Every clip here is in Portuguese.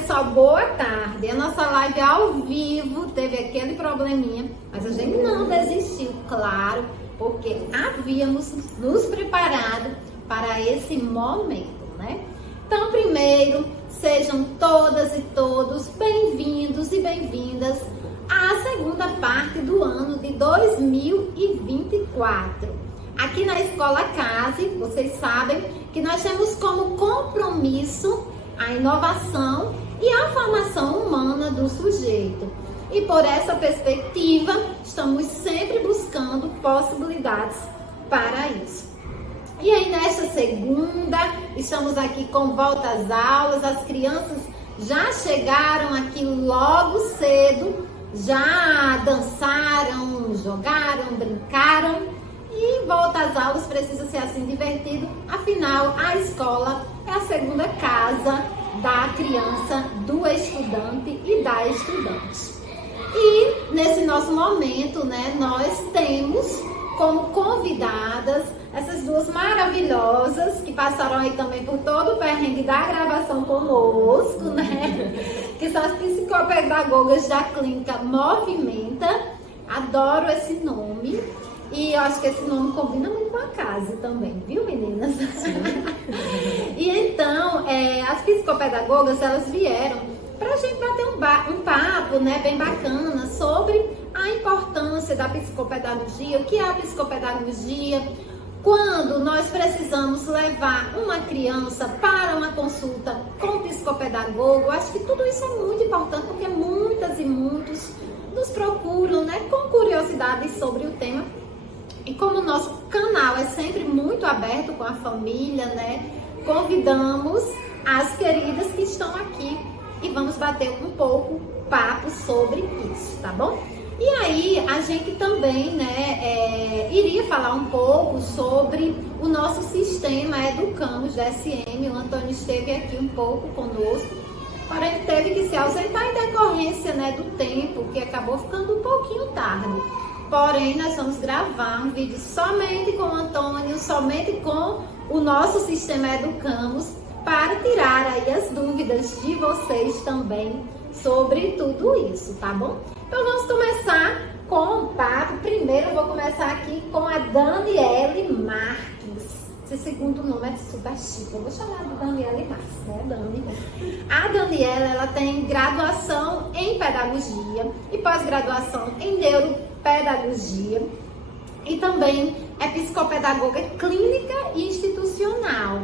pessoal, boa tarde. A nossa live ao vivo teve aquele probleminha, mas a gente não desistiu, claro, porque havíamos nos preparado para esse momento, né? Então, primeiro, sejam todas e todos bem-vindos e bem-vindas à segunda parte do ano de 2024. Aqui na Escola CASE, vocês sabem que nós temos como compromisso a inovação e a formação humana do sujeito. E por essa perspectiva, estamos sempre buscando possibilidades para isso. E aí, nesta segunda, estamos aqui com volta às aulas. As crianças já chegaram aqui logo cedo, já dançaram, jogaram, brincaram. E volta às aulas precisa ser assim divertido, afinal a escola é a segunda casa da criança, do estudante e da estudante. E nesse nosso momento, né, nós temos como convidadas essas duas maravilhosas que passaram aí também por todo o perrengue da gravação conosco, né? Que são as psicopedagogas da Clínica Movimenta. Adoro esse nome. E eu acho que esse nome combina muito com a casa também, viu, meninas? E então, as psicopedagogas, elas vieram pra gente bater um papo, né, bem bacana sobre a importância da psicopedagogia, o que é a psicopedagogia, quando nós precisamos levar uma criança para uma consulta com o psicopedagogo. Eu acho que tudo isso é muito importante, porque muitas e muitos nos procuram, né, com curiosidade sobre o tema. E como o nosso canal é sempre muito aberto com a família, né? Convidamos as queridas que estão aqui e vamos bater um pouco papo sobre isso, tá bom? E aí, a gente também, né, iria falar um pouco sobre o nosso sistema Educamos da SM. O Antônio esteve aqui um pouco conosco, porém teve que se ausentar em decorrência, né, do tempo, que acabou ficando um pouquinho tarde. Porém, nós vamos gravar um vídeo somente com o Antônio, somente com o nosso sistema Educamos, para tirar aí as dúvidas de vocês também sobre tudo isso, tá bom? Então vamos começar com o papo. Primeiro eu vou começar aqui com a Daniele Marques. Esse segundo nome é super chique. Eu vou chamar de Daniele Marques, né, Dani? A Daniela, ela tem graduação em Pedagogia e pós-graduação em Neuropedagogia. E também é psicopedagoga clínica e institucional.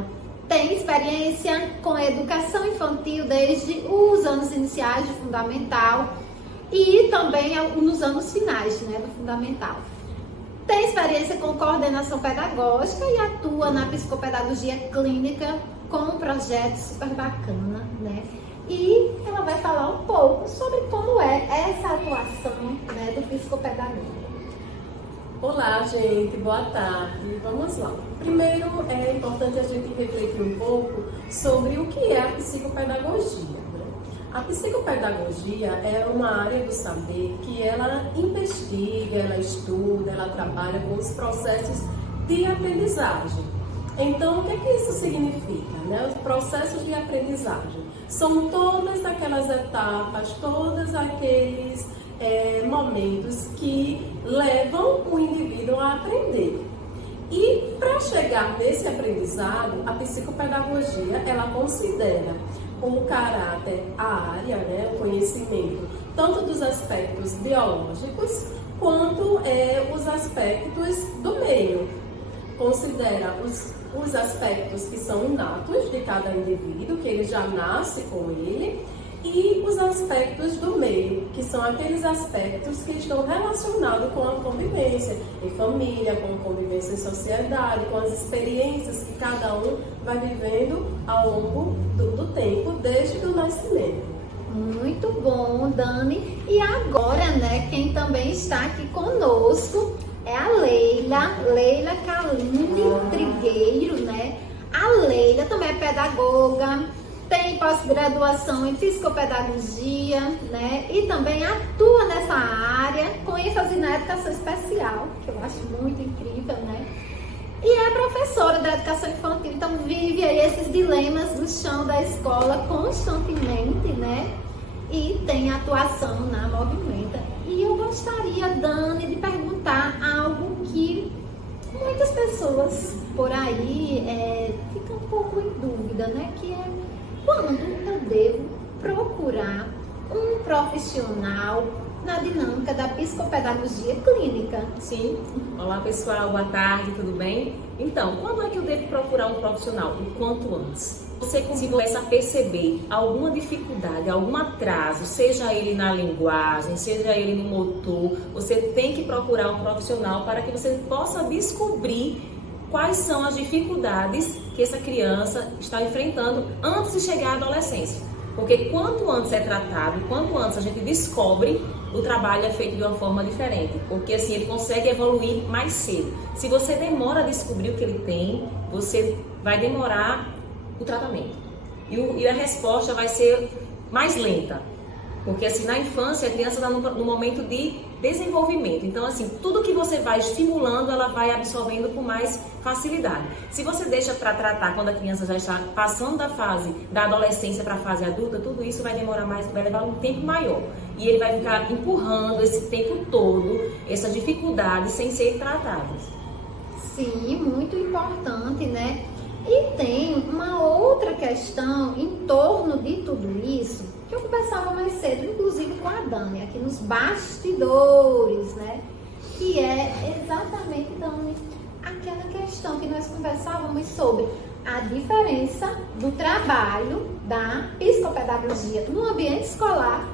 Tem experiência com educação infantil desde os anos iniciais do fundamental e também nos anos finais, né, do fundamental. Tem experiência com coordenação pedagógica e atua na psicopedagogia clínica com um projeto super bacana, né? E ela vai falar um pouco sobre como é essa atuação, né, do psicopedagogo. Olá, gente, boa tarde. Vamos lá. Primeiro, é importante a gente refletir um pouco sobre o que é a psicopedagogia. A psicopedagogia é uma área do saber que ela investiga, ela estuda, ela trabalha com os processos de aprendizagem. Então, o que é que isso significa, né? Os processos de aprendizagem são todas aquelas etapas, todos aqueles momentos que levam o indivíduo a aprender. E para chegar nesse aprendizado, a psicopedagogia, ela considera o caráter, a área, né, o conhecimento, tanto dos aspectos biológicos, quanto os aspectos do meio. Considera os aspectos que são inatos de cada indivíduo, que ele já nasce com ele, e os aspectos do meio, que são aqueles aspectos que estão relacionados com a convivência em família, com a convivência em sociedade, com as experiências que cada um vai vivendo ao longo do tempo, desde o nascimento. Muito bom, Dani. E agora, né, quem também está aqui conosco é a Leila Kaline Trigueiro, né? A Leila também é pedagoga, tem pós-graduação em psicopedagogia, né? E também atua nessa área com ênfase na educação especial, que eu acho muito incrível, né? e é professora da educação infantil, então vive aí esses dilemas do chão da escola constantemente, né? E tem atuação na Movimenta. E eu gostaria, Dani, de perguntar algo que muitas pessoas por aí ficam um pouco em dúvida, né? Que é quando eu devo procurar um profissional na dinâmica da psicopedagogia clínica. Sim. Olá, pessoal. Boa tarde, tudo bem? Então, quando é que eu devo procurar um profissional? O quanto antes. Se começa a perceber alguma dificuldade, algum atraso, seja ele na linguagem, seja ele no motor, você tem que procurar um profissional para que você possa descobrir quais são as dificuldades que essa criança está enfrentando antes de chegar à adolescência. Porque quanto antes é tratado, quanto antes a gente descobre, o trabalho é feito de uma forma diferente. Porque assim, ele consegue evoluir mais cedo. Se você demora a descobrir o que ele tem, você vai demorar o tratamento. E a resposta vai ser mais lenta. Porque assim, na infância, a criança está no momento de desenvolvimento. Então, assim, tudo que você vai estimulando, ela vai absorvendo com mais facilidade. Se você deixa para tratar quando a criança já está passando da fase da adolescência para a fase adulta, tudo isso vai demorar mais, vai levar um tempo maior. E ele vai ficar empurrando esse tempo todo, essa dificuldade, sem ser tratadas. Sim, muito importante, né? E tem uma outra questão em torno de tudo isso, que eu conversava mais cedo, inclusive com a Dani, aqui nos bastidores, né? Que é exatamente, Dani, aquela questão que nós conversávamos sobre a diferença do trabalho da psicopedagogia no ambiente escolar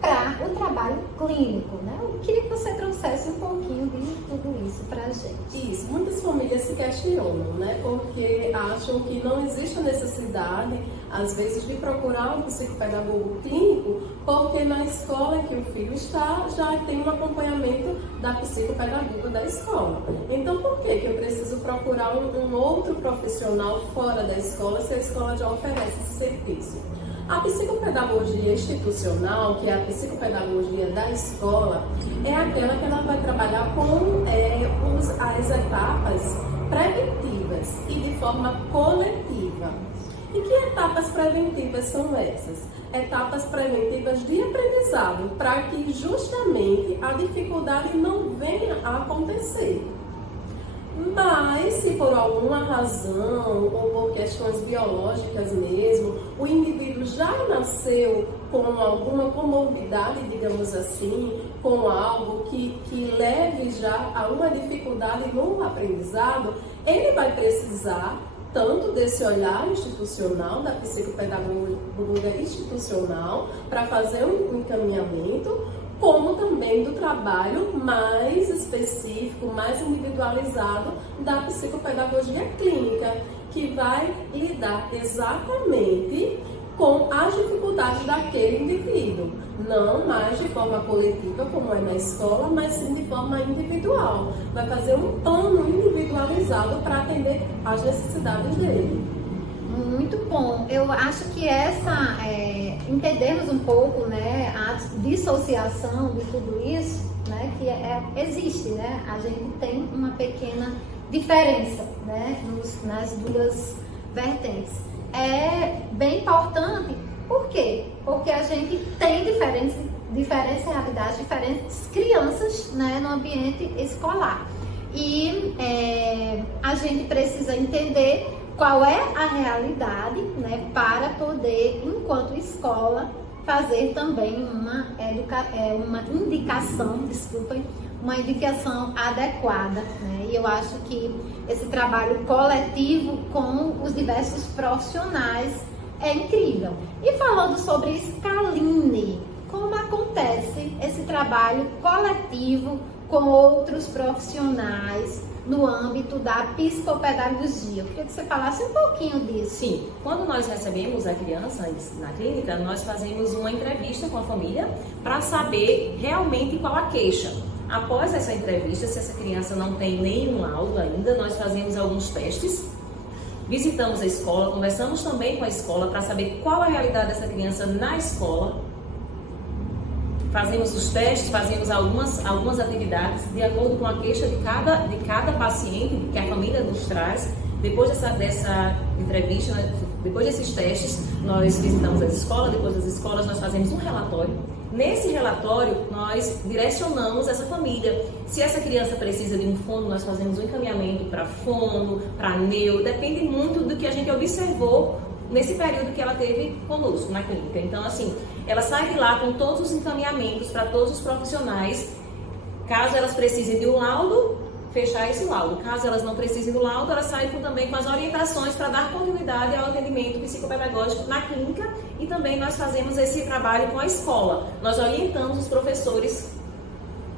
para o trabalho clínico, né? Eu queria que você trouxesse um pouquinho de tudo isso para a gente. Isso, muitas famílias se questionam, né? Porque acham que não existe a necessidade, às vezes, de procurar um psicopedagogo clínico, porque na escola que o filho está, já tem um acompanhamento da psicopedagoga da escola. Então, por que eu preciso procurar um outro profissional fora da escola, se a escola já oferece esse serviço? A psicopedagogia institucional, que é a psicopedagogia da escola, é aquela que ela vai trabalhar com as etapas preventivas e de forma coletiva. E que etapas preventivas são essas? Etapas preventivas de aprendizado, para que justamente a dificuldade não venha a acontecer. Mas, se por alguma razão, ou por questões biológicas mesmo, o indivíduo já nasceu com alguma comorbidade, digamos assim, com algo que leve já a uma dificuldade no aprendizado, ele vai precisar tanto desse olhar institucional, da psicopedagogia institucional, para fazer um encaminhamento, como também do trabalho mais específico, mais individualizado da psicopedagogia clínica, que vai lidar exatamente com as dificuldades daquele indivíduo, não mais de forma coletiva, como é na escola, mas sim de forma individual. Vai fazer um plano individualizado para atender às necessidades dele. Muito bom. Eu acho que entendermos um pouco, né, a dissociação de tudo isso, né, que existe, né? A gente tem uma pequena diferença, né, nas duas vertentes. É bem importante, por quê? Porque a gente tem diferentes realidades, diferentes crianças, né, no ambiente escolar. E a gente precisa entender qual é a realidade, né, para poder, enquanto escola, fazer também uma indicação adequada, né? E eu acho que esse trabalho coletivo com os diversos profissionais é incrível. E falando sobre Scaline, como acontece esse trabalho coletivo com outros profissionais no âmbito da psicopedagogia? Eu queria que você falasse um pouquinho disso. Sim, quando nós recebemos a criança na clínica, nós fazemos uma entrevista com a família para saber realmente qual a queixa. Após essa entrevista, se essa criança não tem nenhum laudo ainda, nós fazemos alguns testes, visitamos a escola, conversamos também com a escola para saber qual a realidade dessa criança na escola. fazemos os testes, fazemos algumas atividades de acordo com a queixa de cada paciente que a família nos traz. Depois dessa entrevista, depois desses testes, nós visitamos as escolas, depois das escolas nós fazemos um relatório. Nesse relatório, nós direcionamos essa família. Se essa criança precisa de um fono, nós fazemos um encaminhamento para fono, para neuro, depende muito do que a gente observou nesse período que ela teve conosco na clínica. Então, assim, ela sai de lá com todos os encaminhamentos para todos os profissionais. Caso elas precisem de um laudo, fechar esse laudo. Caso elas não precisem do laudo, elas saem também com as orientações para dar continuidade ao atendimento psicopedagógico na clínica, e também nós fazemos esse trabalho com a escola. Nós orientamos os professores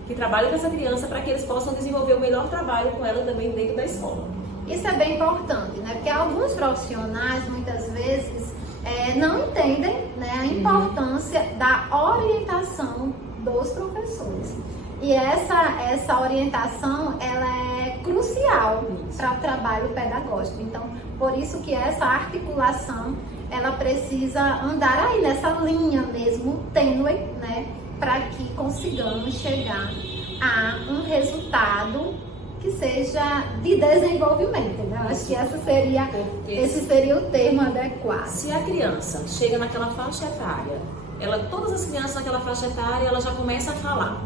que trabalham com essa criança para que eles possam desenvolver o melhor trabalho com ela também dentro da escola. Isso é bem importante, né? Porque alguns profissionais, muitas vezes, não entendem, né, a importância da orientação dos professores. E essa orientação, ela é crucial para o trabalho pedagógico. Então, por isso que essa articulação, ela precisa andar aí nessa linha mesmo, tênue, né? Para que consigamos chegar a um resultado que seja de desenvolvimento, né? Acho que esse seria o termo adequado. Se a criança chega naquela faixa etária, todas as crianças naquela faixa etária, ela já começa a falar.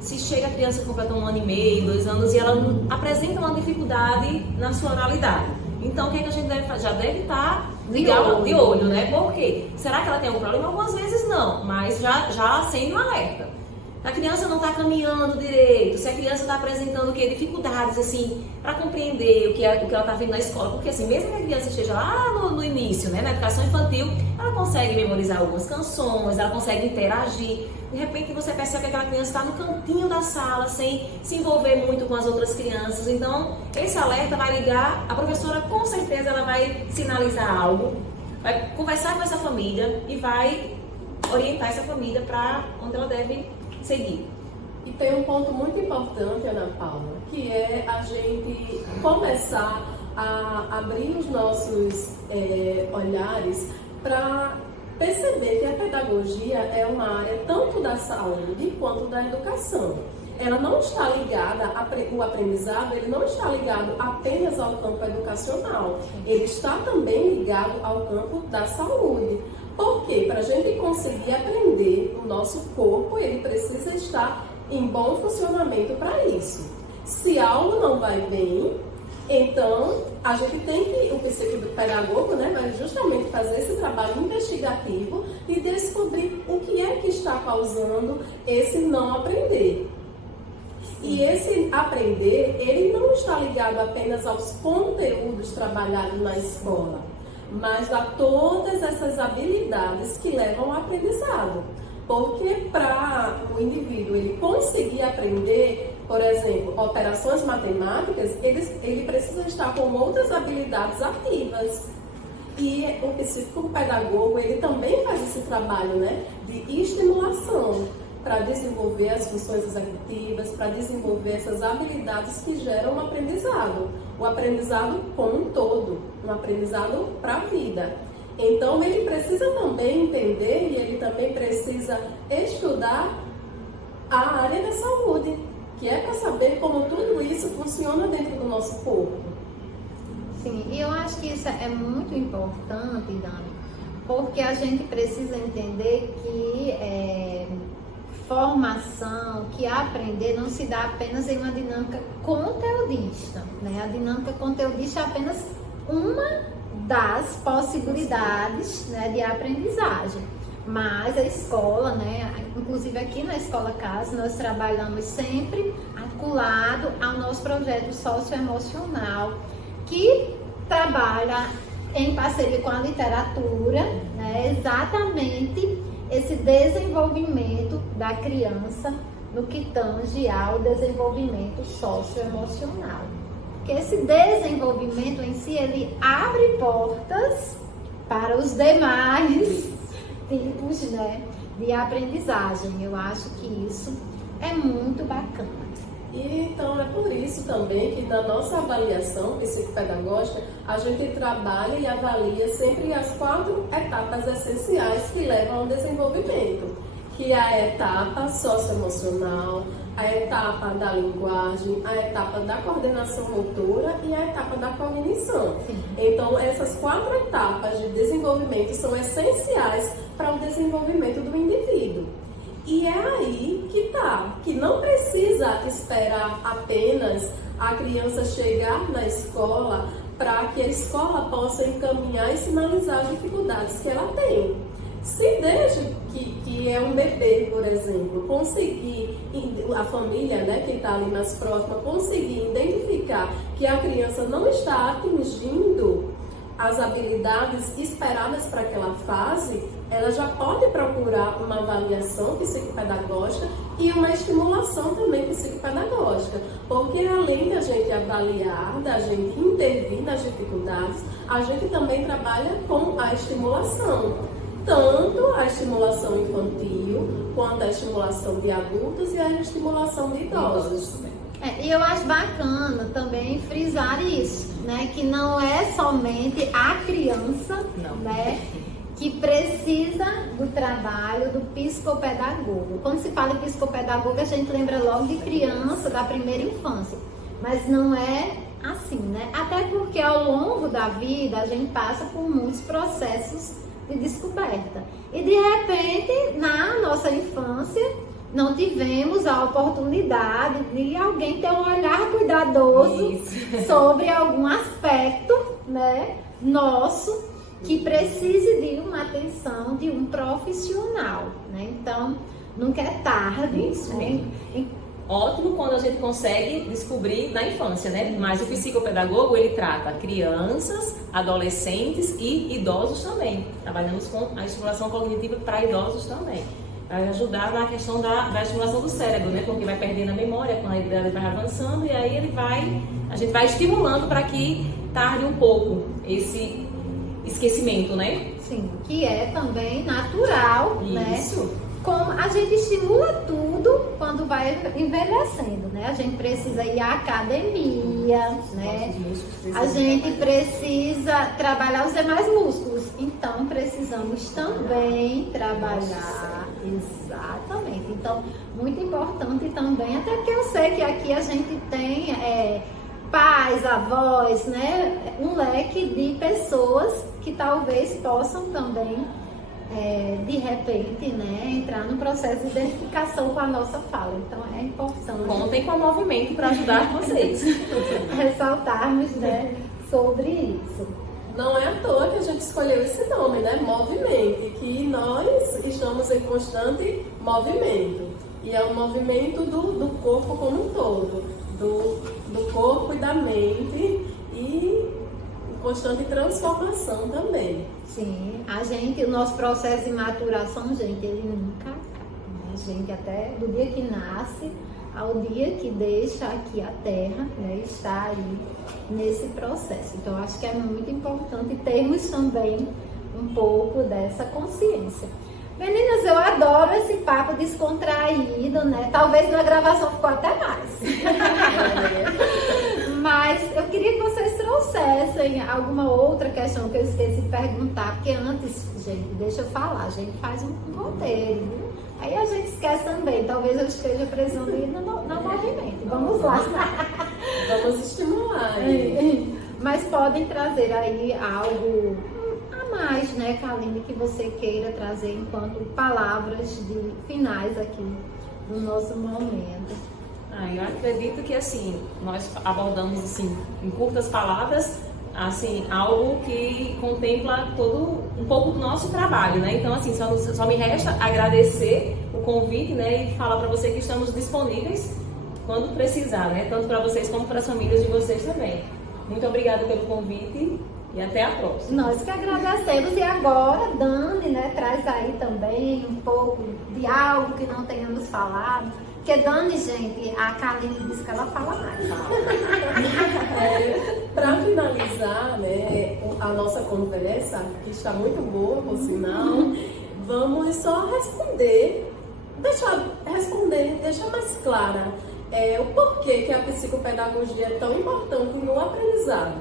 Se chega a criança completa 1 ano e meio, 2 anos, e ela apresenta uma dificuldade na sua oralidade, então o que, é que a gente deve fazer? Já deve estar de olho, né? Por quê? Será que ela tem algum problema? Algumas vezes não, mas já acende um alerta. A criança não está caminhando direito, se a criança está apresentando o quê? Dificuldades, assim, para compreender o que ela está vendo na escola. Porque, assim, mesmo que a criança esteja lá no início, né, na educação infantil, ela consegue memorizar algumas canções, ela consegue interagir. De repente, você percebe que aquela criança está no cantinho da sala, sem se envolver muito com as outras crianças. Então, esse alerta vai ligar, a professora, com certeza, ela vai sinalizar algo, vai conversar com essa família e vai orientar essa família para onde ela deve seguir. E tem um ponto muito importante, Ana Paula, que é a gente começar a abrir os nossos olhares para perceber que a pedagogia é uma área tanto da saúde quanto da educação. Ela não está ligada, o aprendizado, ele não está ligado apenas ao campo educacional, ele está também ligado ao campo da saúde. Porque para a gente conseguir aprender, o nosso corpo, ele precisa estar em bom funcionamento para isso. Se algo não vai bem, então a gente tem que, o psicopedagogo, né, vai justamente fazer esse trabalho investigativo e descobrir o que é que está causando esse não aprender. E esse aprender, ele não está ligado apenas aos conteúdos trabalhados na escola, mas a todas essas habilidades que levam ao aprendizado. Porque para o indivíduo ele conseguir aprender, por exemplo, operações matemáticas, ele precisa estar com outras habilidades ativas. E o psicopedagogo, ele também faz esse trabalho, né, de estimulação para desenvolver as funções executivas, para desenvolver essas habilidades que geram um aprendizado. O aprendizado como um todo, um aprendizado para a vida. Então, ele precisa também entender e ele também precisa estudar a área da saúde, que é para saber como tudo isso funciona dentro do nosso corpo. Sim, e eu acho que isso é muito importante, Dani, porque a gente precisa entender que formação, que aprender não se dá apenas em uma dinâmica conteudista, né? A dinâmica conteudista é apenas uma das possibilidades, né, de aprendizagem. Mas a escola, né, inclusive aqui na Escola Casa, nós trabalhamos sempre articulado ao nosso projeto socioemocional, que trabalha em parceria com a literatura, né, exatamente esse desenvolvimento da criança no que tange ao desenvolvimento socioemocional. Porque esse desenvolvimento em si, ele abre portas para os demais tipos, né, de aprendizagem. Eu acho que isso é muito bacana. E então é por isso também que na nossa avaliação psicopedagógica a gente trabalha e avalia sempre as 4 etapas essenciais que levam ao desenvolvimento. que é a etapa socioemocional, a etapa da linguagem, a etapa da coordenação motora e a etapa da cognição. Sim. Então, essas 4 etapas de desenvolvimento são essenciais para o desenvolvimento do indivíduo. E é aí que não precisa esperar apenas a criança chegar na escola para que a escola possa encaminhar e sinalizar as dificuldades que ela tem. Se desde que é um bebê, por exemplo, conseguir, a família, né, que está ali mais próxima, conseguir identificar que a criança não está atingindo as habilidades esperadas para aquela fase, ela já pode procurar uma avaliação psicopedagógica e uma estimulação também psicopedagógica, porque além da gente avaliar, da gente intervir nas dificuldades, a gente também trabalha com a estimulação. Tanto a estimulação infantil, quanto a estimulação de adultos e a estimulação de idosos. E eu acho bacana também frisar isso, né? Que não é somente a criança, né, que precisa do trabalho do psicopedagogo. Quando se fala em psicopedagogo, a gente lembra logo de criança da primeira infância. Mas não é assim, né? Até porque ao longo da vida a gente passa por muitos processos de descoberta. E de repente, na nossa infância, não tivemos a oportunidade de alguém ter um olhar cuidadoso sobre algum aspecto, né, nosso, que precise de uma atenção de um profissional, né? Então, nunca é tarde. Isso né? mesmo. Ótimo quando a gente consegue descobrir na infância, né? Mas o psicopedagogo, ele trata crianças, adolescentes e idosos também. Trabalhamos com a estimulação cognitiva para idosos também. Vai ajudar na questão da estimulação do cérebro, né? Porque vai perdendo a memória quando a idade vai avançando e aí a gente vai estimulando para que tarde um pouco esse esquecimento, né? Sim, que é também natural, Isso. né? Como a gente estimula tudo quando vai envelhecendo, né? A gente precisa ir à academia, né? A gente precisa trabalhar os demais músculos. Então, precisamos também trabalhar. Exatamente. Então, muito importante também, até porque eu sei que aqui a gente tem pais, avós, né? Um leque de pessoas que talvez possam também de repente, né, entrar no processo de identificação com a nossa fala. Então é importante. Contem com o movimento para ajudar vocês. Ressaltarmos, né, sobre isso. Não é à toa que a gente escolheu esse nome, né? Movimento, que nós estamos em constante movimento. E é o movimento do corpo como um todo, do corpo e da mente e constante transformação também. Sim, o nosso processo de maturação, gente, ele nunca acaba, né? A gente até do dia que nasce ao dia que deixa aqui a Terra, né, está aí nesse processo. Então, acho que é muito importante termos também um pouco dessa consciência. Meninas, eu adoro esse papo descontraído, né? Talvez na gravação ficou até mais. Mas eu queria que vocês trouxessem alguma outra questão que eu esqueci de perguntar, porque antes, gente, deixa eu falar, a gente faz um roteiro, viu? Aí a gente esquece também, talvez eu esteja precisando ir no movimento. Vamos lá. Vamos estimular. Mas podem trazer aí algo a mais, né, Kaline, que você queira trazer enquanto palavras de finais aqui no nosso momento. Eu acredito que assim, nós abordamos assim, em curtas palavras, assim, algo que contempla todo um pouco do nosso trabalho, né? Então assim, só me resta agradecer o convite, né, e falar para você que estamos disponíveis quando precisar, né? Tanto para vocês como para as famílias de vocês também. Muito obrigada pelo convite e até a próxima. Nós que agradecemos. E agora, Dani, né, traz aí também um pouco de algo que não tenhamos falado. Porque Dani, gente, a Kaline disse que ela fala mais. Para finalizar, né, a nossa conversa, que está muito boa, por sinal, vamos só deixar mais clara o porquê que a psicopedagogia é tão importante no aprendizado.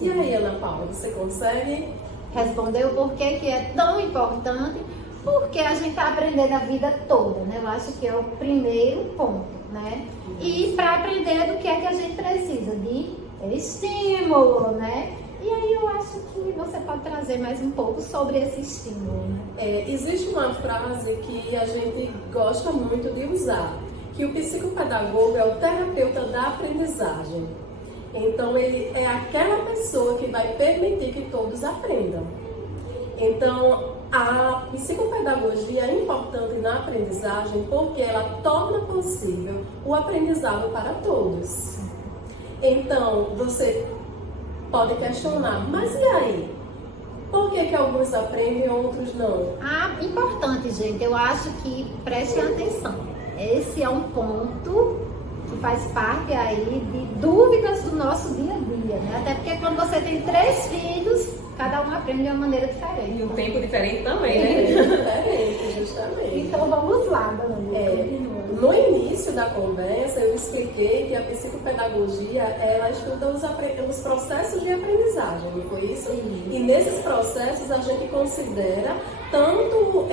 E aí, Ana Paula, você consegue responder o porquê que é tão importante? porque a gente está aprendendo a vida toda, né? Eu acho que é o primeiro ponto, né? E para aprender do que é que a gente precisa de estímulo, né? E aí eu acho que você pode trazer mais um pouco sobre esse estímulo, né? Existe uma frase que a gente gosta muito de usar, que o psicopedagogo é o terapeuta da aprendizagem. Então ele é aquela pessoa que vai permitir que todos aprendam. Então a psicopedagogia é importante na aprendizagem porque ela torna possível o aprendizado para todos. Então você pode questionar, mas e aí? Por que alguns aprendem e outros não? Importante, gente, eu acho que prestem atenção. Esse é um ponto que faz parte aí de dúvidas do nosso dia a dia, né? Até porque quando você tem 3 filhos, cada um aprende de uma maneira diferente. E um tempo diferente também, né? Diferente, justamente. Então vamos lá, dona Lúcia. No início da conversa, eu expliquei que a psicopedagogia, ela estuda os processos de aprendizagem, não foi isso? Sim. E nesses processos a gente considera tanto o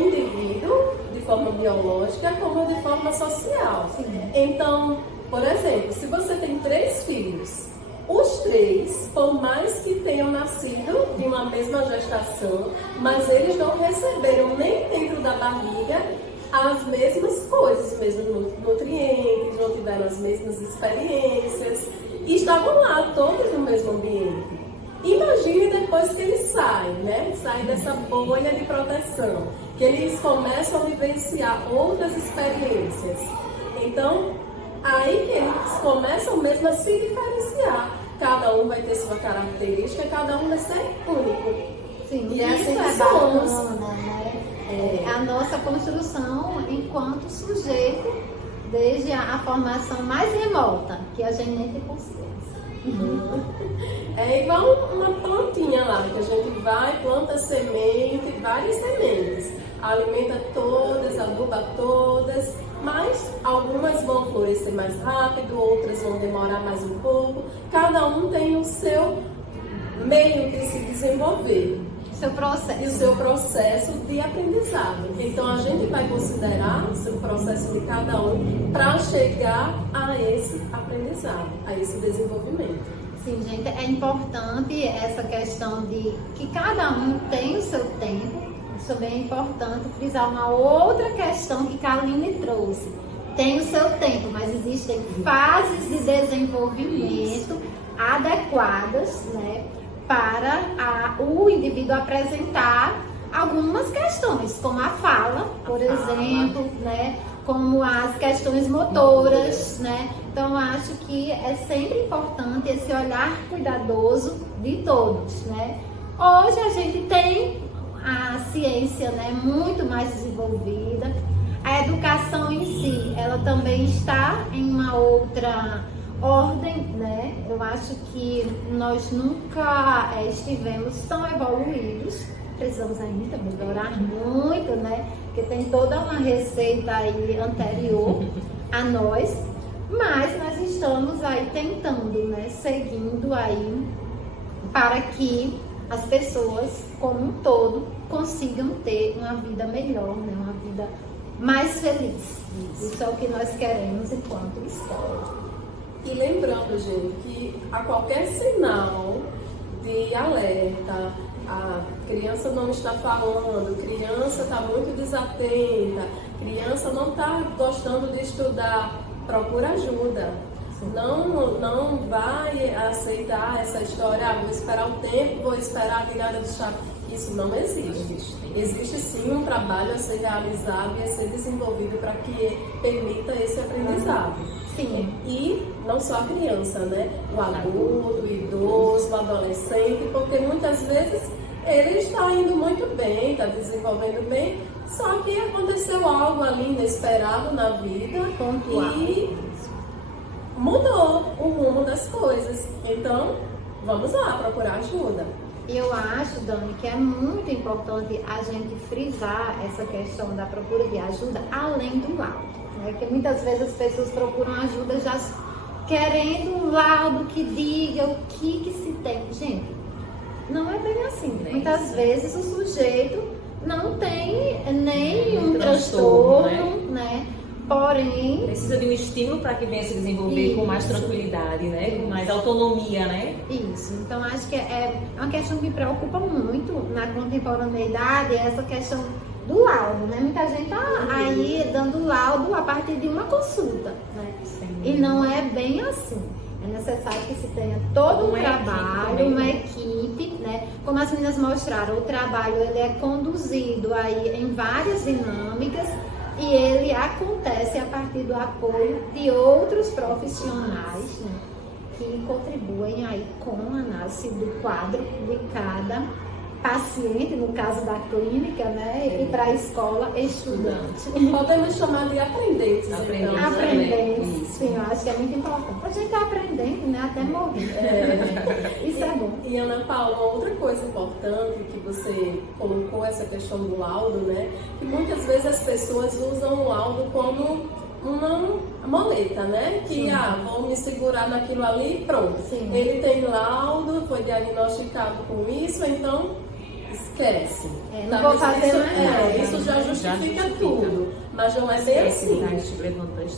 indivíduo de forma biológica como de forma social. Sim. Então, por exemplo, se você tem 3 filhos, os 3, por mais que tenham nascido de uma mesma gestação, mas eles não receberam nem dentro da barriga as mesmas coisas, os mesmos nutrientes, não tiveram as mesmas experiências, e estavam lá todos no mesmo ambiente. Imagine depois que eles saem, né? Saem dessa bolha de proteção, que eles começam a vivenciar outras experiências. Então, aí que eles começam mesmo a se diferenciar. Cada um vai ter sua característica, cada um vai ser único. Sim, e isso assim é somos. bacana, né? A nossa construção enquanto sujeito, desde a formação mais remota, que a gente nem tem consciência. É igual uma plantinha lá, que a gente vai, planta semente, várias sementes, alimenta todas, aduba todas, mas algumas vão florescer mais rápido, outras vão demorar mais um pouco. Cada um tem o seu meio de se desenvolver. E o seu processo de aprendizado. Então a gente vai considerar o processo de cada um para chegar a esse aprendizado, a esse desenvolvimento. Sim, gente, é importante essa questão de que cada um tem o seu tempo. Isso também é importante frisar uma outra questão que Kaline trouxe. Tem o seu tempo, mas existem fases de desenvolvimento adequadas, né, para o indivíduo apresentar algumas questões, como a fala, por exemplo, né, como as questões motoras, né? Então, acho que é sempre importante esse olhar cuidadoso de todos, né? Hoje a gente tem a ciência, né, muito mais desenvolvida. A educação em si, ela também está em uma outra ordem, né? Eu acho que nós nunca estivemos tão evoluídos. Precisamos ainda melhorar muito, né? Porque tem toda uma receita aí anterior a nós, mas nós estamos aí tentando, né? Seguindo aí para que as pessoas como um todo consigam ter uma vida melhor, né? Uma vida mais feliz. Isso é o que nós queremos enquanto escola. E lembrando, gente, que a qualquer sinal de alerta, a criança não está falando, criança está muito desatenta, criança não está gostando de estudar, procura ajuda. Não vai aceitar essa história, vou esperar o tempo, vou esperar a virada de chave. Isso não existe. Existe sim um trabalho a ser realizado e a ser desenvolvido para que permita esse aprendizado. Sim. E não só a criança, né? O adulto, o idoso, o adolescente, porque muitas vezes ele está indo muito bem, está desenvolvendo bem, só que aconteceu algo ali inesperado na vida e mudou o rumo das coisas. Então, vamos lá procurar ajuda. Eu acho, Dani, que é muito importante a gente frisar essa questão da procura de ajuda além do laudo, né? Porque muitas vezes as pessoas procuram ajuda já querendo um laudo que diga o que se tem. Gente, não é bem assim. Muitas vezes o sujeito não tem transtorno, né? Porém, precisa de um estímulo para que venha se desenvolver com mais tranquilidade, né? Com mais autonomia, né? Isso. Então, acho que é uma questão que me preocupa muito na contemporaneidade, é essa questão do laudo, né? Muita gente tá aí dando laudo a partir de uma consulta, né? Sim. E não é bem assim. É necessário que se tenha todo um trabalho, uma equipe, né? Como as meninas mostraram, o trabalho ele é conduzido aí em várias dinâmicas e ele acontece a partir do apoio de outros profissionais, né? Que contribuem aí com a análise do quadro de cada paciente, no caso da clínica, né? E para a escola, estudante. Podemos chamar de aprendentes. Aprendentes, sim, eu acho que é muito importante. A gente é aprendente, né? Até morrer. Isso é bom. E Ana Paula, outra coisa importante que você colocou, essa questão do laudo, né? Que muitas vezes as pessoas usam o laudo como uma moleta, né? Que, vou me segurar naquilo ali e pronto. Sim. Ele tem laudo, foi diagnosticado com isso, então esquece. Não vou fazer mais nada. Isso já justifica tudo. Mas não é bem assim.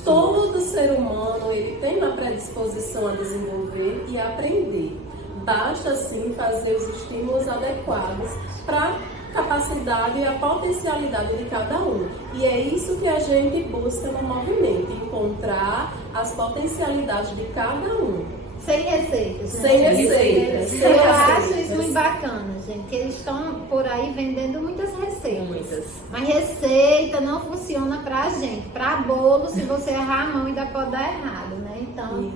Todo ser humano, ele tem uma predisposição a desenvolver e a aprender. Basta, sim, fazer os estímulos adequados para capacidade e a potencialidade de cada um. E é isso que a gente busca no movimento, encontrar as potencialidades de cada um. Sem receitas. Né? Sem receitas. Eu acho isso muito bacana, gente, que eles estão por aí vendendo muitas receitas. Muitas. Mas receita não funciona pra gente. Pra bolo, se você errar a mão, ainda pode dar errado, né? Então,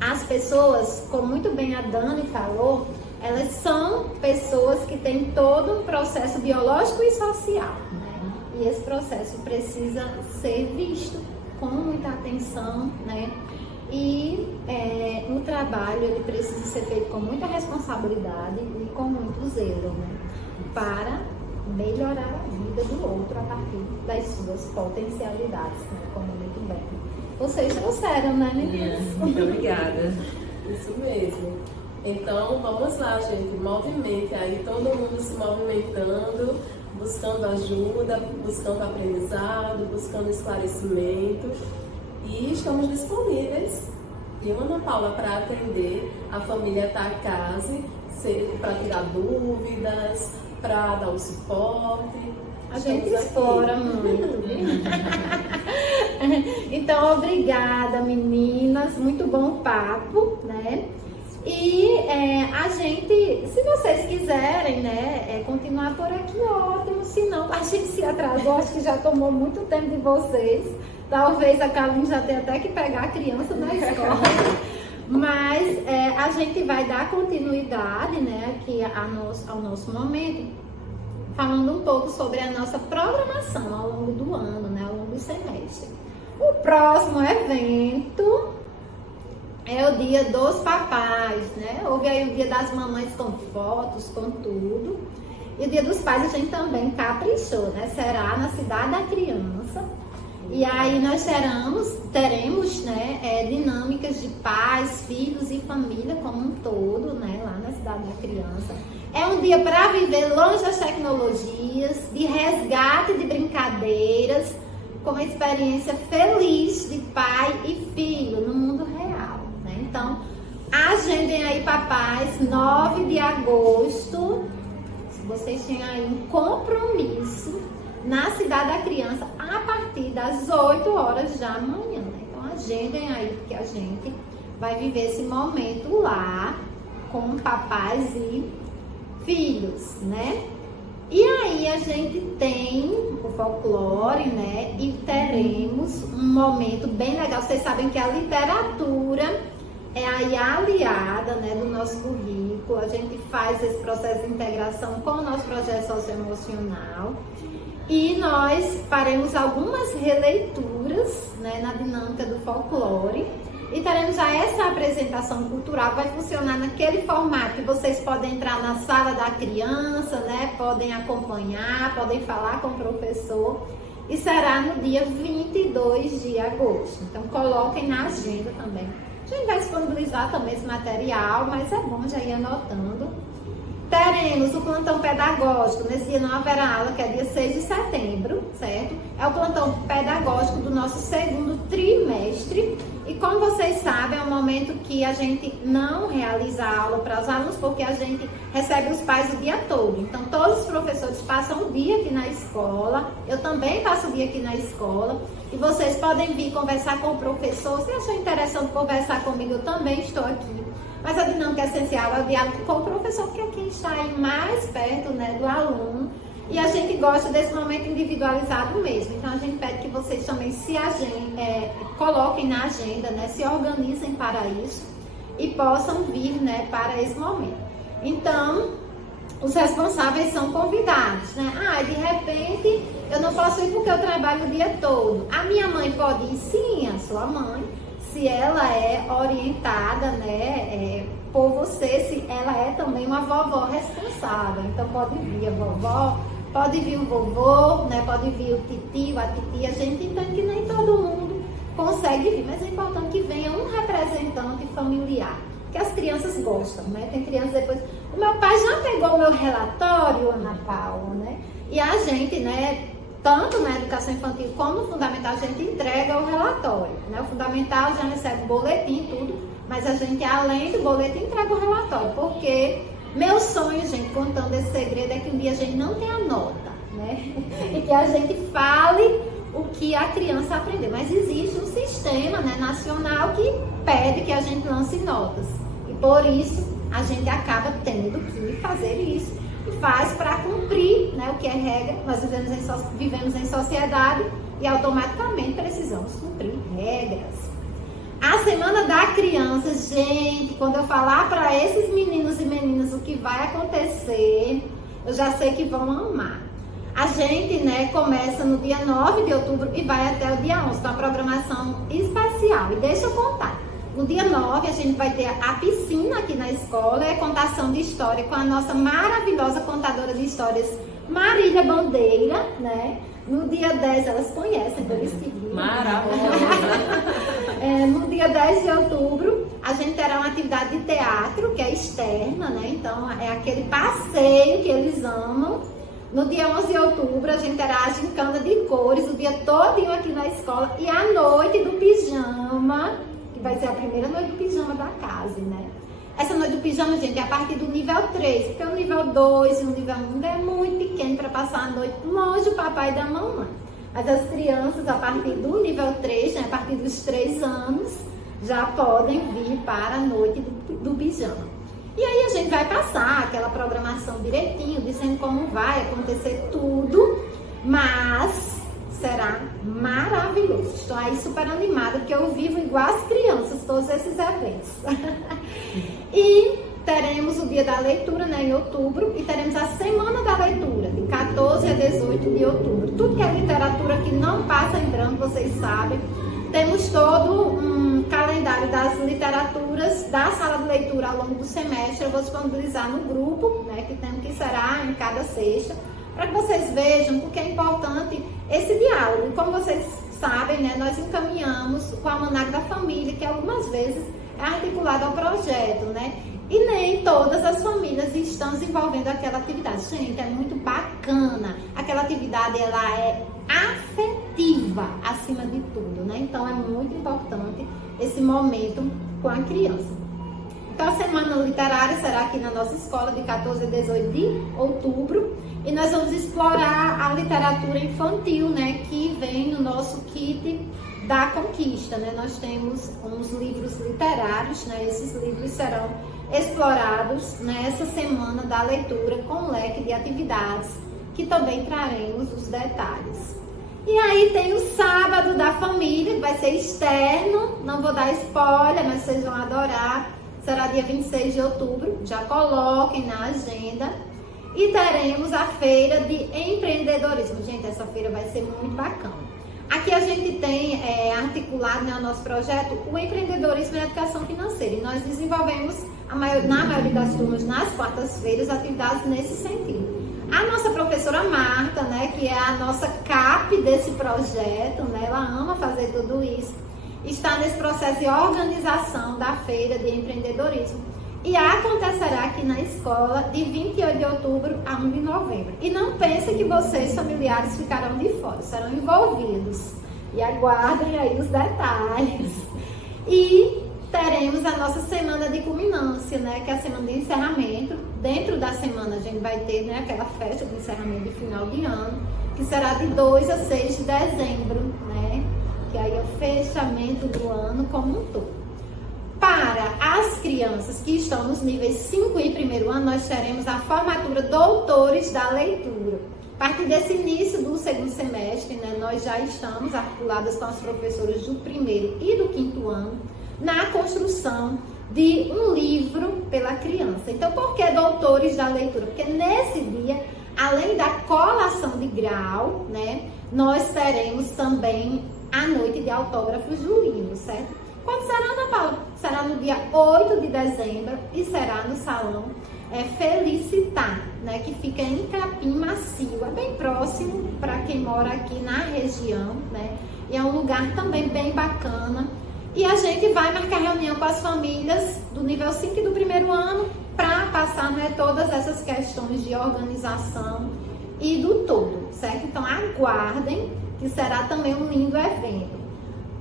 as pessoas, como muito bem a Dani falou, elas são pessoas que têm todo um processo biológico e social, né? E esse processo precisa ser visto com muita atenção, né? E o trabalho ele precisa ser feito com muita responsabilidade e com muito zelo, né? Para melhorar a vida do outro a partir das suas potencialidades, né? Como muito bem vocês trouxeram, né, meninas? Muito obrigada. Isso mesmo. Então, vamos lá, gente, movimente aí, todo mundo se movimentando, buscando ajuda, buscando aprendizado, buscando esclarecimento. E estamos disponíveis, eu, Ana Paula, para atender a família Takase, para tirar dúvidas, para dar um suporte. A gente explora muito. Então, obrigada, meninas. Muito bom o papo, né? E a gente, se vocês quiserem, né, continuar por aqui, ótimo. Se não, a gente se atrasou, acho que já tomou muito tempo de vocês. Talvez a Kaline já tenha até que pegar a criança na escola. Mas a gente vai dar continuidade, né, aqui ao nosso momento, falando um pouco sobre a nossa programação ao longo do ano, né, ao longo do semestre. O próximo evento é o Dia dos Papais, né? Houve aí o Dia das Mamães com fotos, com tudo. E o Dia dos Pais a gente também caprichou, né? Será na Cidade da Criança. E aí nós teremos né, dinâmicas de pais, filhos e família como um todo, né? Lá na Cidade da Criança. É um dia para viver longe das tecnologias, de resgate de brincadeiras, com uma experiência feliz de pai e filho no mundo real. Então, agendem aí, papais, 9 de agosto, se vocês têm aí um compromisso na Cidade da Criança a partir das 8 horas da manhã. Então, agendem aí, porque a gente vai viver esse momento lá com papais e filhos, né? E aí a gente tem o folclore, né? E teremos um momento bem legal. Vocês sabem que a literatura é aí aliada, né, do nosso currículo. A gente faz esse processo de integração com o nosso projeto socioemocional. E nós faremos algumas releituras, né, na dinâmica do folclore. E teremos já essa apresentação cultural, vai funcionar naquele formato que vocês podem entrar na sala da criança, né? Podem acompanhar, podem falar com o professor. E será no dia 22 de agosto. Então, coloquem na agenda também. A gente vai disponibilizar também esse material, mas é bom já ir anotando. Teremos o plantão pedagógico, nesse dia não haverá aula, que é dia 6 de setembro, certo? É o plantão pedagógico do nosso segundo trimestre. E como vocês sabem, é um momento que a gente não realiza aula para os alunos, porque a gente recebe os pais o dia todo. Então, todos os professores passam o dia aqui na escola, eu também passo o dia aqui na escola, e vocês podem vir conversar com o professor. Se achou interessante conversar comigo, eu também estou aqui. Mas a dinâmica essencial é o diálogo com o professor, que é quem está aí mais perto, né, do aluno. E a gente gosta desse momento individualizado mesmo. Então, a gente pede que vocês também se coloquem na agenda, né, se organizem para isso e possam vir, né, para esse momento. Então, os responsáveis são convidados, né? De repente, eu não posso ir porque eu trabalho o dia todo. A minha mãe pode ir? Sim, a sua mãe. Se ela é orientada, né, por você, se ela é também uma vovó responsável. Então, pode vir a vovó, pode vir o vovô, né, pode vir o titio, a titia. A gente entende que nem todo mundo consegue vir, mas é importante que venha um representante familiar, que as crianças gostam, né? Tem crianças depois... O meu pai já pegou o meu relatório, Ana Paula, né? E a gente, né, tanto na educação infantil como no fundamental, a gente entrega o relatório, né? O fundamental já recebe o boletim e tudo, mas a gente, além do boletim, entrega o relatório, porque meu sonho, gente, contando esse segredo, é que um dia a gente não tenha nota, né? E que a gente fale o que a criança aprendeu. Mas existe um sistema, né, nacional que pede que a gente lance notas. E por isso, a gente acaba tendo que fazer isso. E faz para cumprir, né, o que é regra. Nós vivemos em sociedade e automaticamente precisamos cumprir regras. A Semana da Criança, gente, quando eu falar para esses meninos e meninas o que vai acontecer, eu já sei que vão amar. A gente, né, começa no dia 9 de outubro e vai até o dia 11, com a programação especial. E deixa eu contar. No dia 9, a gente vai ter a piscina aqui na escola, é contação de história com a nossa maravilhosa contadora de histórias, Marília Bandeira, né? No dia 10, elas conhecem, por isso que maravilhosa! No dia 10 de outubro, a gente terá uma atividade de teatro, que é externa, né? Então, é aquele passeio que eles amam. No dia 11 de outubro, a gente terá a gincana de cores, o dia todinho aqui na escola. E a noite do pijama, que vai ser a primeira noite do pijama da casa, né? Essa noite do pijama, gente, é a partir do nível 3, porque o nível 2 e o nível 1 é muito pequeno para passar a noite longe do papai e da mamãe. Mas as crianças, a partir do nível 3, né, a partir dos 3 anos, já podem vir para a noite do pijama. E aí a gente vai passar aquela programação direitinho, dizendo como vai acontecer tudo, mas será maravilhoso. Estou aí super animada, porque eu vivo igual as crianças, todos esses eventos. E teremos o dia da leitura, né, em outubro, e teremos a Semana da Leitura, de 14 a 18 de outubro. Tudo que é literatura que não passa em branco, vocês sabem. Temos todo um calendário das literaturas da sala de leitura ao longo do semestre. Eu vou disponibilizar no grupo, né, que será em cada sexta, para que vocês vejam, porque é importante esse diálogo. Como vocês sabem, né, nós encaminhamos o Almanac da Família, que algumas vezes é articulado ao projeto, né? E nem todas as famílias estão desenvolvendo aquela atividade. Gente, é muito bacana. Aquela atividade, ela é afetiva, acima de tudo, né? Então, é muito importante esse momento com a criança. Então, a Semana Literária será aqui na nossa escola, de 14 a 18 de outubro. E nós vamos explorar a literatura infantil, né? Que vem no nosso kit da conquista, né? Nós temos uns livros literários, né? Esses livros serão explorados nessa Semana da Leitura, com um leque de atividades, que também traremos os detalhes. E aí tem o Sábado da Família, que vai ser externo, não vou dar spoiler, mas vocês vão adorar. Será dia 26 de outubro, já coloquem na agenda. E teremos a Feira de Empreendedorismo. Gente, essa feira vai ser muito bacana. Aqui a gente tem articulado, né, o nosso projeto, o empreendedorismo e a educação financeira. E nós desenvolvemos, na maioria das turmas, nas quartas-feiras, atividades nesse sentido. A nossa professora Marta, né, que é a nossa CAP desse projeto, né, ela ama fazer tudo isso, está nesse processo de organização da Feira de Empreendedorismo, e acontecerá aqui na escola de 28 de outubro a 1 de novembro. E não pense que vocês, familiares, ficarão de fora, serão envolvidos. E aguardem aí os detalhes. E teremos a nossa semana de culminância, né, que é a semana de encerramento. Dentro da semana a gente vai ter, né, aquela festa de encerramento de final de ano, que será de 2 a 6 de dezembro, né, que aí é o fechamento do ano como um todo. Para as crianças que estão nos níveis 5 e primeiro ano, nós teremos a formatura Doutores da Leitura. A partir desse início do segundo semestre, né, nós já estamos articuladas com as professoras do primeiro e do quinto ano na construção de um livro pela criança. Então, por que Doutores da Leitura? Porque nesse dia, além da colação de grau, né, nós teremos também a noite de autógrafos do livro, certo? Quando será, Ana Paula? Será no dia 8 de dezembro e será no Salão Felicitar, né, que fica em Capim Macio, é bem próximo para quem mora aqui na região, né, e é um lugar também bem bacana. E a gente vai marcar reunião com as famílias do nível 5 e do primeiro ano para passar, né, todas essas questões de organização e do todo, certo? Então aguardem, que será também um lindo evento.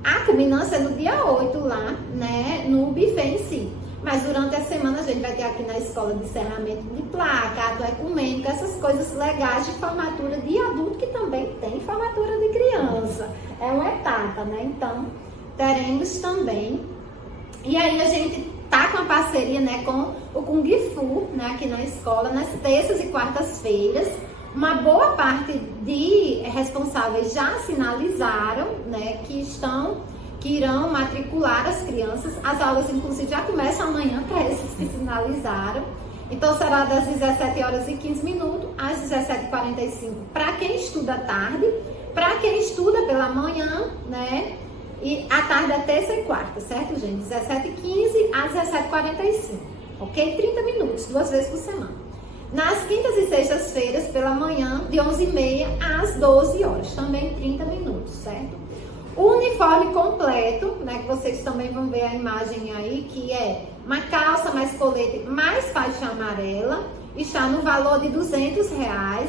A culminância é no dia 8 lá, né, no buffet em si. Mas durante a semana a gente vai ter aqui na escola de encerramento de placa, ato ecumênico, essas coisas legais de formatura de adulto, que também tem formatura de criança. É uma etapa, né? Então, teremos também. E aí a gente tá com a parceria, né, com o Kung Fu, né, aqui na escola, nas terças e quartas-feiras. Uma boa parte de responsáveis já sinalizaram, né, que irão matricular as crianças. As aulas, inclusive, já começam amanhã para esses que sinalizaram. Então, será das 17h15 às 17h45 para quem estuda à tarde, para quem estuda pela manhã, né? E à tarde é terça e quarta, certo, gente? 17h15 às 17h45, ok? 30 minutos, 2 vezes por semana. Nas quintas e sextas-feiras, pela manhã, de 11h30 às 12 horas, também 30 minutos, certo? O uniforme completo, né, que vocês também vão ver a imagem aí, que é uma calça mais colete mais faixa amarela, está no valor de R$200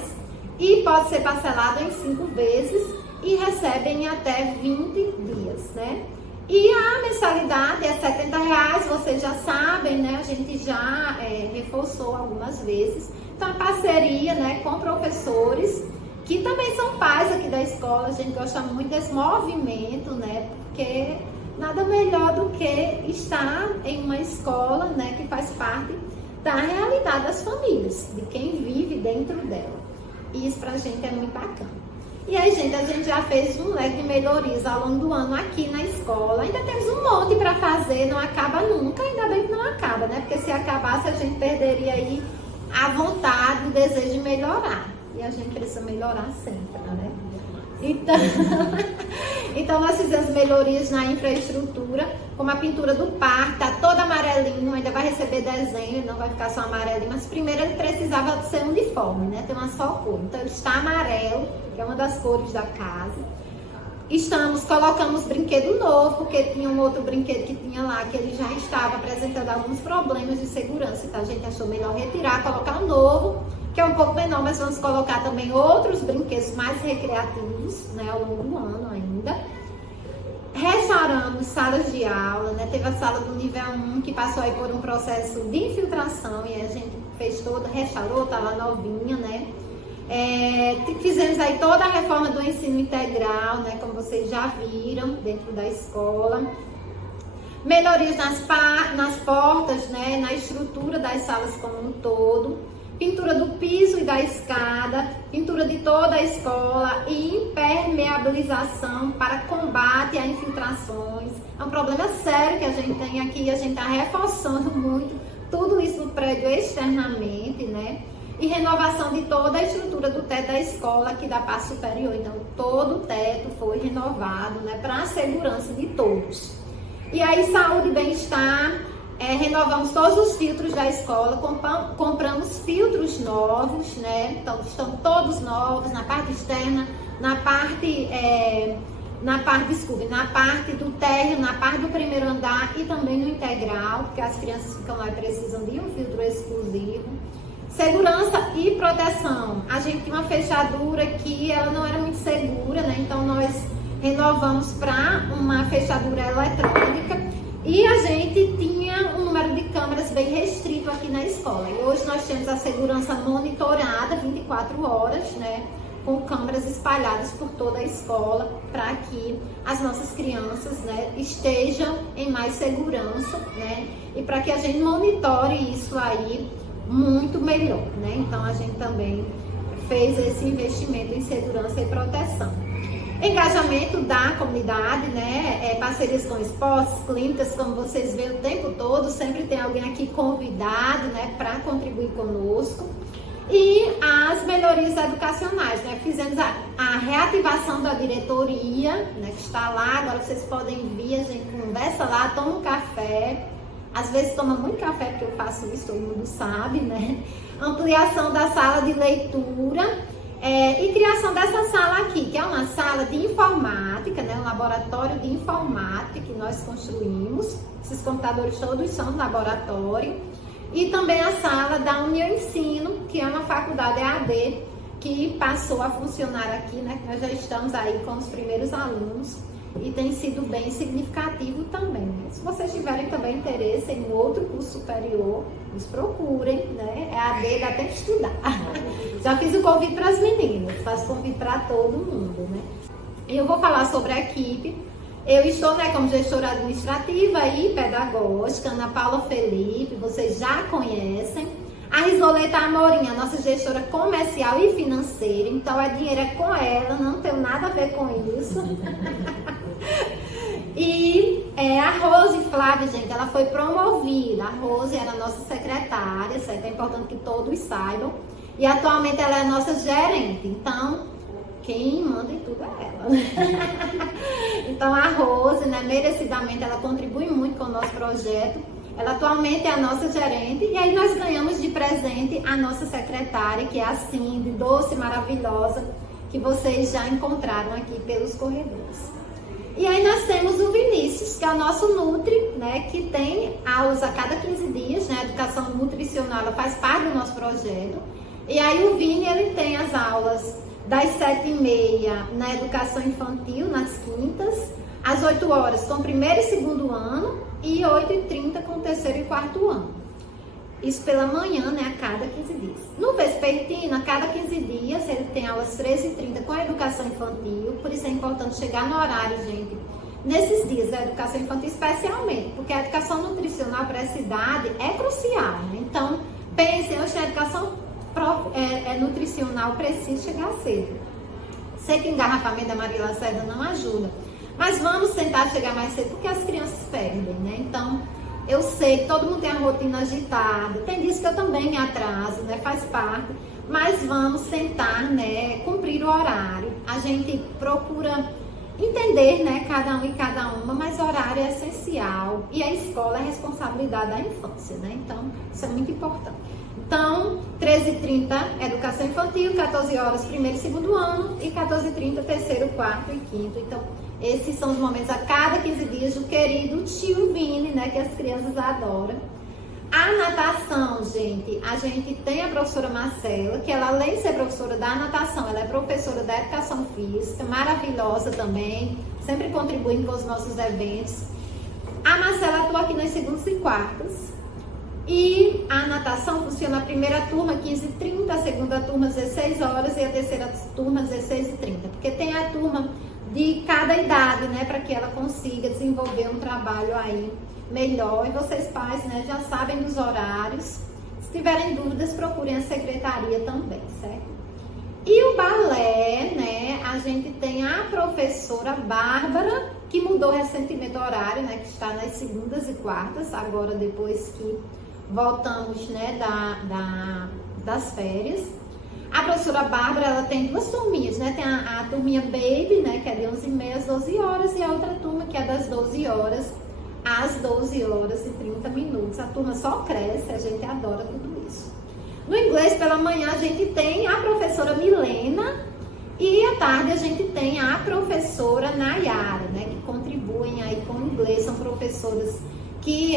e pode ser parcelado em 5 vezes e recebem até 20 dias, né? E a mensalidade é R$70, vocês já sabem, né? A gente já reforçou algumas vezes. Então, a parceria, né, com professores, que também são pais aqui da escola. A gente gosta muito desse movimento, né? Porque nada melhor do que estar em uma escola, né, que faz parte da realidade das famílias, de quem vive dentro dela. E isso pra gente é muito bacana. E aí, gente, a gente já fez um leque de melhorias ao longo do ano aqui na escola. Ainda temos um monte para fazer, não acaba nunca, ainda bem que não acaba, né? Porque se acabasse, a gente perderia aí a vontade, o desejo de melhorar. E a gente precisa melhorar sempre, né? Então nós fizemos melhorias na infraestrutura, como a pintura do parque, tá todo amarelinho, ainda vai receber desenho, não vai ficar só amarelinho, mas primeiro ele precisava ser uniforme, né? Tem uma só cor, então ele está amarelo, que é uma das cores da casa. Colocamos brinquedo novo, porque tinha um outro brinquedo que tinha lá, que ele já estava apresentando alguns problemas de segurança, então a gente achou melhor retirar, colocar um novo, que é um pouco menor, mas vamos colocar também outros brinquedos mais recreativos, né, ao longo do ano ainda. Restauramos salas de aula, né, teve a sala do nível 1 que passou aí por um processo de infiltração e a gente fez toda, restaurou, tá lá novinha, né. Fizemos aí toda a reforma do ensino integral, né, como vocês já viram, dentro da escola. Melhorias nas portas, né, na estrutura das salas como um todo. Pintura do piso e da escada, pintura de toda a escola e impermeabilização para combate a infiltrações. É um problema sério que a gente tem aqui e a gente está reforçando muito tudo isso no prédio externamente, né? E renovação de toda a estrutura do teto da escola aqui da parte superior. Então, todo o teto foi renovado, né, para a segurança de todos. E aí, saúde e bem-estar. Renovamos todos os filtros da escola, compramos filtros novos, né? Então estão todos novos na parte externa, na parte na parte do térreo, na parte do primeiro andar e também no integral, porque as crianças ficam lá e precisam de um filtro exclusivo. Segurança e proteção. A gente tinha uma fechadura que ela não era muito segura, né? Então nós renovamos para uma fechadura eletrônica e a gente tinha um número de câmeras bem restrito aqui na escola. E hoje nós temos a segurança monitorada 24 horas, né? Com câmeras espalhadas por toda a escola para que as nossas crianças, né, estejam em mais segurança, né? E para que a gente monitore isso aí muito melhor, né? Então a gente também fez esse investimento em segurança e proteção. Engajamento da comunidade, né? Parcerias com esportes, clínicas, como vocês veem o tempo todo, sempre tem alguém aqui convidado, né, para contribuir conosco. E as melhorias educacionais, né? Fizemos a reativação da diretoria, né, que está lá, agora vocês podem vir, a gente conversa lá, toma um café. Às vezes toma muito café, porque eu faço isso, todo mundo sabe, né? Ampliação da sala de leitura e criação dessa sala aqui, que é uma sala de informática, né? Um laboratório de informática que nós construímos. Esses computadores todos são do laboratório. E também a sala da União Ensino, que é uma faculdade EAD, que passou a funcionar aqui, né? Nós já estamos aí com os primeiros alunos. E tem sido bem significativo também. Se vocês tiverem também interesse em outro curso superior, nos procurem, né? É AD, dá tempo de estudar. Já fiz o convite para as meninas, faço convite para todo mundo, né? Eu vou falar sobre a equipe. Eu estou, né, como gestora administrativa e pedagógica, Ana Paula Felipe, vocês já conhecem. A Risoleta Amorim, a nossa gestora comercial e financeira, então a dinheiro é com ela, não tem nada a ver com isso. E a Rose Flávia, gente, ela foi promovida. A Rose era a nossa secretária, certo? É importante que todos saibam. E atualmente ela é a nossa gerente, então quem manda em tudo é ela. Então a Rose, né, merecidamente, ela contribui muito com o nosso projeto. Ela atualmente é a nossa gerente e aí nós ganhamos de presente a nossa secretária, que é a Cindy, doce, maravilhosa, que vocês já encontraram aqui pelos corredores. E aí nós temos o Vinícius, que é o nosso Nutri, né, que tem aulas a cada 15 dias, né, a educação nutricional, ela faz parte do nosso projeto. E aí o Vini, ele tem as aulas das 7h30 na educação infantil, nas quintas, às 8 horas com o primeiro e segundo ano e 8h30 com o terceiro e quarto ano. Isso pela manhã, né, a cada 15 dias. No vespertino, a cada 15 dias, ele tem aulas 13h30 com a educação infantil, por isso é importante chegar no horário, gente, nesses dias da educação infantil especialmente, porque a educação nutricional para essa idade é crucial, né? Então, pensem, hoje a educação nutricional precisa chegar cedo. Sei que o engarrafamento da Maria Lacerda não ajuda, mas vamos tentar chegar mais cedo, porque as crianças perdem, né? Então, eu sei que todo mundo tem a rotina agitada, tem dias que eu também me atraso, né? Faz parte, mas vamos tentar, né, cumprir o horário. A gente procura entender, né, cada um e cada uma, mas o horário é essencial e a escola é responsabilidade da infância, né? Então, isso é muito importante. Então, 13h30, educação infantil, 14 horas, primeiro e segundo ano, e 14h30, terceiro, quarto e quinto. Então, esses são os momentos a cada 15 dias do querido tio Vini, né, que as crianças adoram. A natação, gente, a gente tem a professora Marcela, que ela, além de ser professora da natação, ela é professora da educação física, maravilhosa também, sempre contribuindo com os nossos eventos. A Marcela atua aqui nas segundas e quartas. E a natação funciona a primeira turma 15h30, a segunda turma 16 horas e a terceira turma 16h30, porque tem a turma de cada idade, né, para que ela consiga desenvolver um trabalho aí melhor. E vocês pais, né, já sabem dos horários. Se tiverem dúvidas, procurem a secretaria também, certo? E o balé, né, a gente tem a professora Bárbara, que mudou recentemente o horário, né, que está nas segundas e quartas, agora depois que voltamos, né, das férias. A professora Bárbara, ela tem duas turminhas, né? Tem a turminha Baby, né, que é de 11h30 às 12 horas, e a outra turma que é das 12 horas às 12 horas e 30 minutos. A turma só cresce, a gente adora tudo isso. No inglês, pela manhã, a gente tem a professora Milena, E à tarde a gente tem a professora Nayara, né, que contribuem aí com o inglês, são professoras que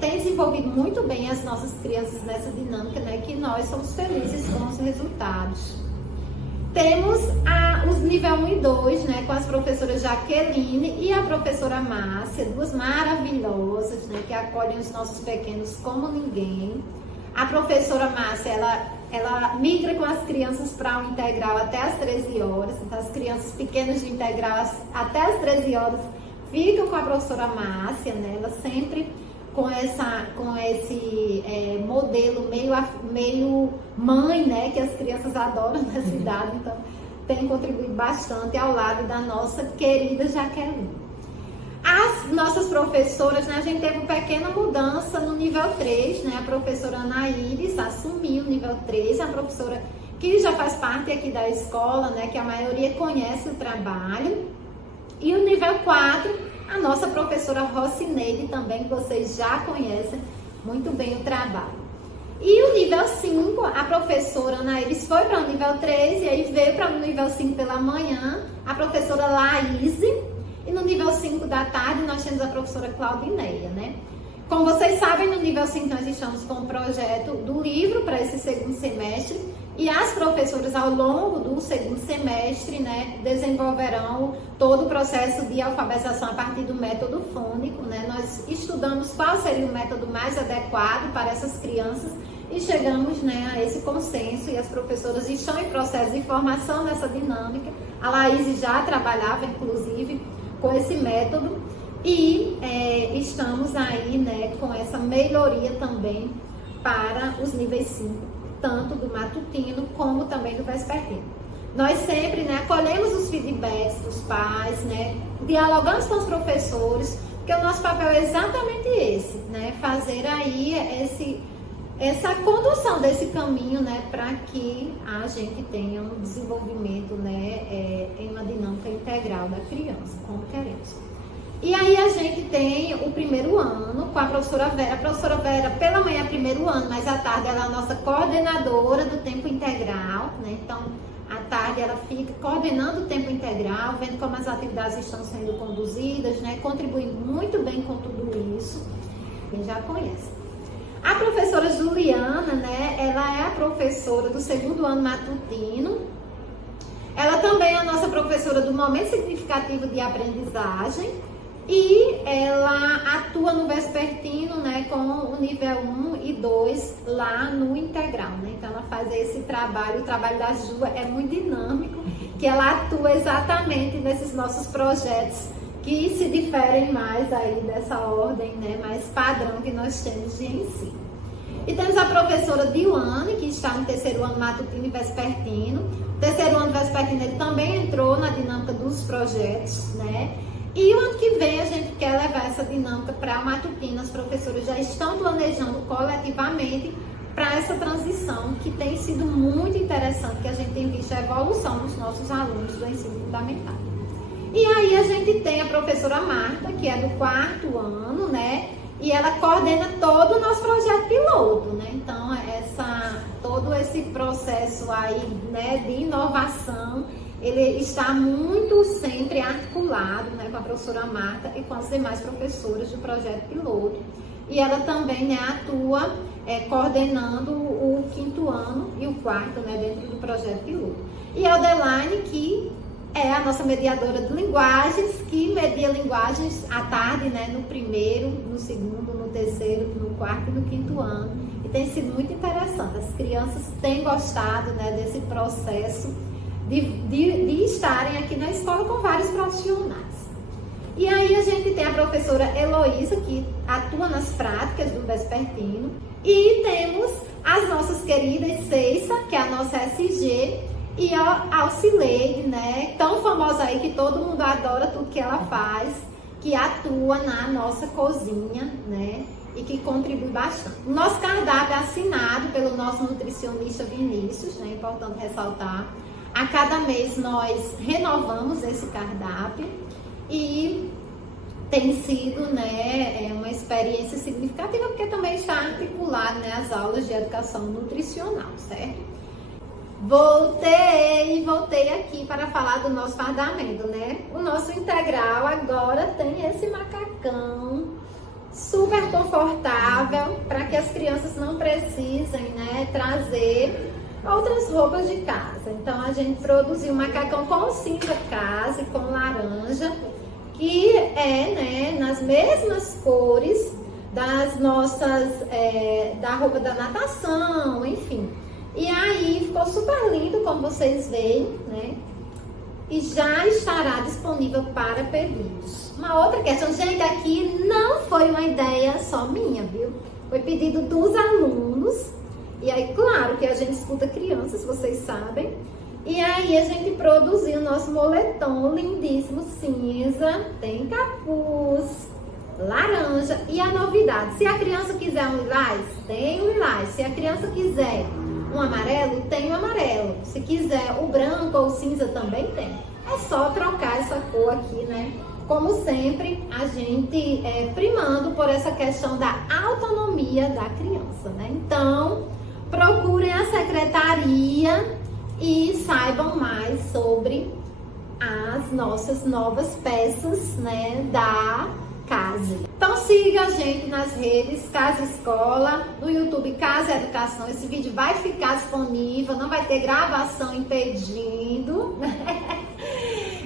têm desenvolvido muito bem as nossas crianças nessa dinâmica, né, que nós somos felizes com os resultados. Temos os nível 1 e 2, né, com as professoras Jaqueline e a professora Márcia, duas maravilhosas, né, que acolhem os nossos pequenos como ninguém. A professora Márcia, ela migra com as crianças para o integral até as 13 horas, então as crianças pequenas de integral até as 13 horas ficam com a professora Márcia, né, ela sempre com esse modelo meio mãe, né, que as crianças adoram na cidade, então tem contribuído bastante ao lado da nossa querida Jaqueline. As nossas professoras, né, a gente teve uma pequena mudança no nível 3, né, a professora Anaíris assumiu o nível 3, a professora que já faz parte aqui da escola, né, que a maioria conhece o trabalho, e o nível 4, a nossa professora Rocineide também, que vocês já conhecem muito bem o trabalho. E o nível 5, a professora Anaíris foi para o nível 3 e aí veio para o nível 5 pela manhã, a professora Laíse, e no nível 5 da tarde nós temos a professora Claudineia, né? Como vocês sabem, no nível 5 nós estamos com o projeto do livro para esse segundo semestre, e as professoras ao longo do segundo semestre, né, desenvolverão todo o processo de alfabetização a partir do método fônico, né? Nós estudamos qual seria o método mais adequado para essas crianças e chegamos, né, a esse consenso, e as professoras estão em processo de formação nessa dinâmica. A Laís já trabalhava, inclusive, com esse método e estamos aí, né, com essa melhoria também para os níveis 5. Tanto do matutino como também do vespertino. Nós sempre, né, acolhemos os feedbacks dos pais, né, dialogamos com os professores, porque o nosso papel é exatamente esse, né, fazer aí essa condução desse caminho, né, para que a gente tenha um desenvolvimento, né, em uma dinâmica integral da criança, como queremos. E aí a gente tem o primeiro ano com a professora Vera. A professora Vera, pela manhã é primeiro ano, mas à tarde ela é a nossa coordenadora do tempo integral, né? Então, à tarde ela fica coordenando o tempo integral, vendo como as atividades estão sendo conduzidas, né? Contribuindo muito bem com tudo isso. Quem já conhece. A professora Juliana, né? Ela é a professora do segundo ano matutino. Ela também é a nossa professora do momento significativo de aprendizagem. E ela atua no vespertino, né, com o nível 1 e 2 lá no integral, né? Então ela faz esse trabalho, o trabalho da Ju é muito dinâmico, que ela atua exatamente nesses nossos projetos que se diferem mais aí dessa ordem, né, mais padrão que nós temos de ensino. E temos a professora Dilane, que está no terceiro ano matutino e vespertino. O terceiro ano vespertino ele também entrou na dinâmica dos projetos, né? E o ano que vem a gente quer levar essa dinâmica para a matutina. As professoras já estão planejando coletivamente para essa transição, que tem sido muito interessante, que a gente tem visto a evolução dos nossos alunos do ensino fundamental. E aí a gente tem a professora Marta, que é do quarto ano, né? E ela coordena todo o nosso projeto piloto, né? Então, todo esse processo aí, né, de inovação, ele está muito sempre articulado, né, com a professora Marta e com as demais professoras do projeto piloto. E ela também, né, atua coordenando o quinto ano e o quarto, né, dentro do projeto piloto. E a Adelaine, que é a nossa mediadora de linguagens, que media linguagens à tarde, né, no primeiro, no segundo, no terceiro, no quarto e no quinto ano. E tem sido muito interessante. As crianças têm gostado, né, desse processo de estarem aqui na escola com vários profissionais. E aí a gente tem a professora Heloísa, que atua nas práticas do vespertino. E temos as nossas queridas Ceissa, que é a nossa SG, e a Alcileide, né, tão famosa aí que todo mundo adora tudo que ela faz, que atua na nossa cozinha, né, e que contribui bastante. O nosso cardápio é assinado pelo nosso nutricionista Vinícius, né, é importante ressaltar. A cada mês nós renovamos esse cardápio e tem sido, né, uma experiência significativa, porque também está articulado, né, as aulas de educação nutricional, certo? Voltei aqui para falar do nosso fardamento, né? O nosso integral agora tem esse macacão super confortável para que as crianças não precisem, né, trazer outras roupas de casa. Então a gente produziu um macacão com cinza casa e com laranja, que é, né, nas mesmas cores das nossas, da roupa da natação, enfim. E aí ficou super lindo, como vocês veem, né? E já estará disponível para pedidos. Uma outra questão, gente, aqui não foi uma ideia só minha, viu? Foi pedido dos alunos. E aí, claro que a gente escuta crianças, vocês sabem. E aí a gente produziu o nosso moletom lindíssimo, cinza, tem capuz, laranja. E a novidade, se a criança quiser um lilás, tem um lilás. Se a criança quiser um amarelo, tem um amarelo. Se quiser o branco ou o cinza, também tem. É só trocar essa cor aqui, né? Como sempre, a gente primando por essa questão da autonomia da criança, né? Então, procurem a secretaria e saibam mais sobre as nossas novas peças, né, da Casa. Então siga a gente nas redes Casa Escola, no YouTube Casa Educação. Esse vídeo vai ficar disponível, não vai ter gravação impedindo.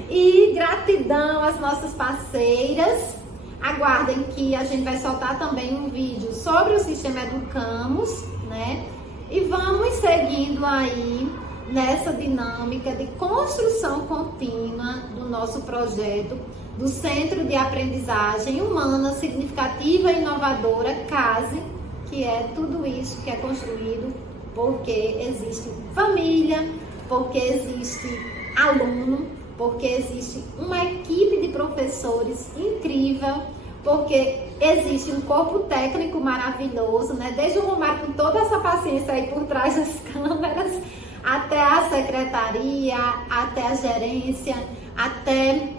E gratidão às nossas parceiras. Aguardem que a gente vai soltar também um vídeo sobre o Sistema Educamos, né? E vamos seguindo aí nessa dinâmica de construção contínua do nosso projeto do Centro de Aprendizagem Humana Significativa e Inovadora, CASE, que é tudo isso que é construído porque existe família, porque existe aluno, porque existe uma equipe de professores incrível, porque existe um corpo técnico maravilhoso, né? Desde o Romário com toda essa paciência aí por trás das câmeras, até a secretaria, até a gerência, até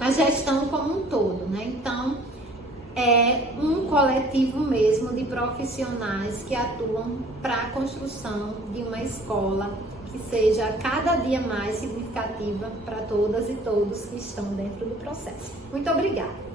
a gestão como um todo, né? Então, é um coletivo mesmo de profissionais que atuam para a construção de uma escola que seja cada dia mais significativa para todas e todos que estão dentro do processo. Muito obrigada!